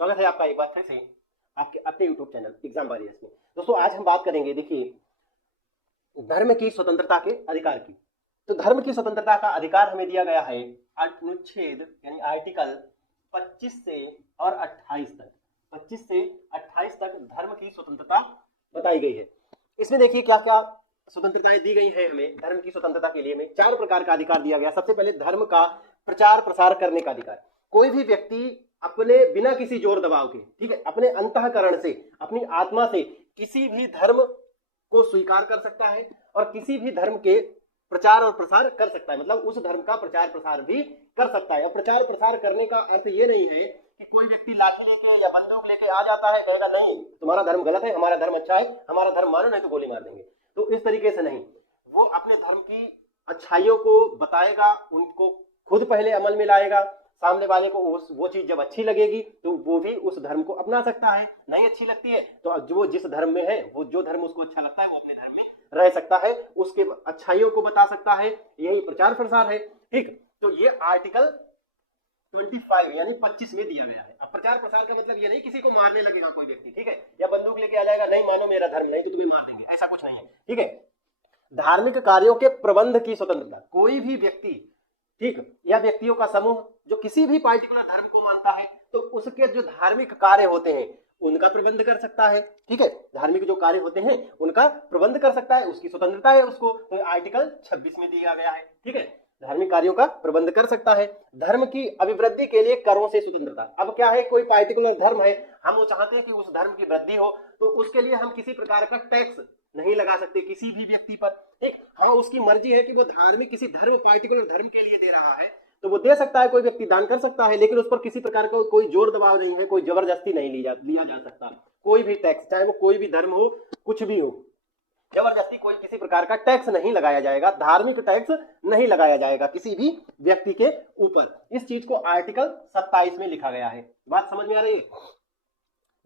स्वागत है आपका एक बार फिर से आपके अपने यूट्यूब चैनल एग्जाम वॉरियर्स में। दोस्तों आज हम बात करेंगे, देखिए, धर्म की स्वतंत्रता के अधिकार की। तो धर्म की स्वतंत्रता का अधिकार हमें दिया गया है अनुच्छेद यानी आर्टिकल 25 से और 28 तक। 25 से 28 तक धर्म की स्वतंत्रता बताई गई है। इसमें देखिए क्या क्या स्वतंत्रताएं दी गई है हमें। धर्म की स्वतंत्रता के लिए हमें 4 प्रकार का अधिकार दिया गया। सबसे पहले धर्म का प्रचार प्रसार करने का अधिकार। कोई भी व्यक्ति अपने बिना किसी जोर दबाव के, ठीक है, अपने अंतःकरण से, अपनी आत्मा से किसी भी धर्म को स्वीकार कर सकता है और किसी भी धर्म के प्रचार और प्रसार कर सकता है। मतलब उस धर्म का प्रचार प्रसार भी कर सकता है। और प्रचार प्रसार करने का अर्थ ये नहीं है कि कोई व्यक्ति लाठी लेके या बंदूक लेके आ जाता है, कहेगा नहीं तुम्हारा धर्म गलत है, हमारा धर्म अच्छा है, हमारा धर्म मानो नहीं तो गोली मार देंगे। तो इस तरीके से नहीं, वो अपने धर्म की अच्छाइयों को बताएगा, उनको खुद पहले अमल में लाएगा। सामने वाले को वो चीज जब अच्छी लगेगी तो वो भी उस धर्म को अपना सकता है। नहीं अच्छी लगती है तो जो जिस धर्म में है, वो जो धर्म उसको अच्छा लगता है वो अपने धर्म में रह सकता है, उसके अच्छाइयों को बता सकता है। यही प्रचार प्रसार है। ठीक, तो ये आर्टिकल 25 यानी 25 में दिया गया है। अब प्रचार प्रसार का मतलब ये नहीं किसी को मारने लगेगा कोई व्यक्ति, ठीक है, या बंदूक लेके आ जाएगा, नहीं मानो मेरा धर्म नहीं तो तुम्हें मार देंगे, ऐसा कुछ नहीं है। ठीक है, धार्मिक कार्यों के प्रबंध की स्वतंत्रता। कोई भी व्यक्ति, ठीक, या व्यक्तियों का समूह जो किसी भी पार्टिकुलर धर्म को मानता है तो उसके जो धार्मिक कार्य होते हैं उनका प्रबंध कर सकता है। ठीक है, धार्मिक जो कार्य होते हैं उनका प्रबंध कर सकता है, उसकी स्वतंत्रता है उसको। तो आर्टिकल 26 में दिया गया है। ठीक है, धार्मिक कार्यों का प्रबंध कर सकता है। धर्म की अभिवृद्धि के लिए करों से स्वतंत्रता। अब क्या है, कोई पार्टिकुलर धर्म है, हम वो चाहते हैं कि उस धर्म की वृद्धि हो, तो उसके लिए हम किसी प्रकार का टैक्स नहीं लगा सकते किसी भी व्यक्ति पर। ठीक, हाँ, उसकी मर्जी है कि वो धार्मिक किसी धर्म पार्टिकुलर धर्म के लिए दे रहा है तो वो दे सकता है, कोई व्यक्ति दान कर सकता है, लेकिन उस पर किसी प्रकार का कोई जोर दबाव नहीं है, कोई जबरदस्ती नहीं लिया जा सकता। कोई भी टैक्स, चाहे वो कोई भी धर्म हो, कुछ भी हो, जबरदस्ती कोई किसी प्रकार का टैक्स नहीं लगाया जाएगा, धार्मिक टैक्स नहीं लगाया जाएगा किसी भी व्यक्ति के ऊपर। इस चीज को आर्टिकल 27 में लिखा गया है। बात समझ में आ रही है?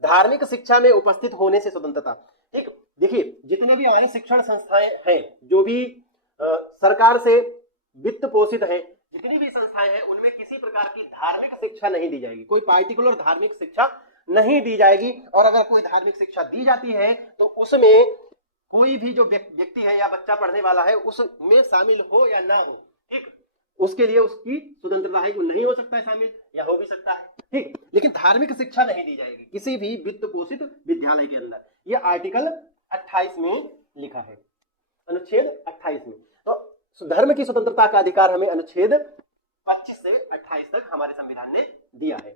धार्मिक शिक्षा में उपस्थित होने से स्वतंत्रता। ठीक, देखिए, जितने भी हमारे शिक्षण संस्थाएं हैं, जो भी सरकार से वित्त पोषित है, जितनी भी संस्थाएं हैं, उनमें किसी प्रकार की धार्मिक शिक्षा नहीं दी जाएगी। कोई पार्टिकुलर धार्मिक शिक्षा नहीं दी जाएगी। और अगर कोई धार्मिक शिक्षा दी जाती है तो उसमें कोई भी जो व्यक्ति है या बच्चा पढ़ने वाला है उसमें शामिल हो या ना हो, ठीक, उसके लिए उसकी स्वतंत्रता है, वो नहीं हो सकता है शामिल या हो भी सकता है। ठीक, लेकिन धार्मिक शिक्षा नहीं दी जाएगी किसी भी वित्त पोषित विद्यालय के अंदर। यह आर्टिकल 28 में लिखा है, अनुच्छेद 28 में। तो धर्म की स्वतंत्रता का अधिकार हमें अनुच्छेद 25 से 28 तक हमारे संविधान ने दिया है।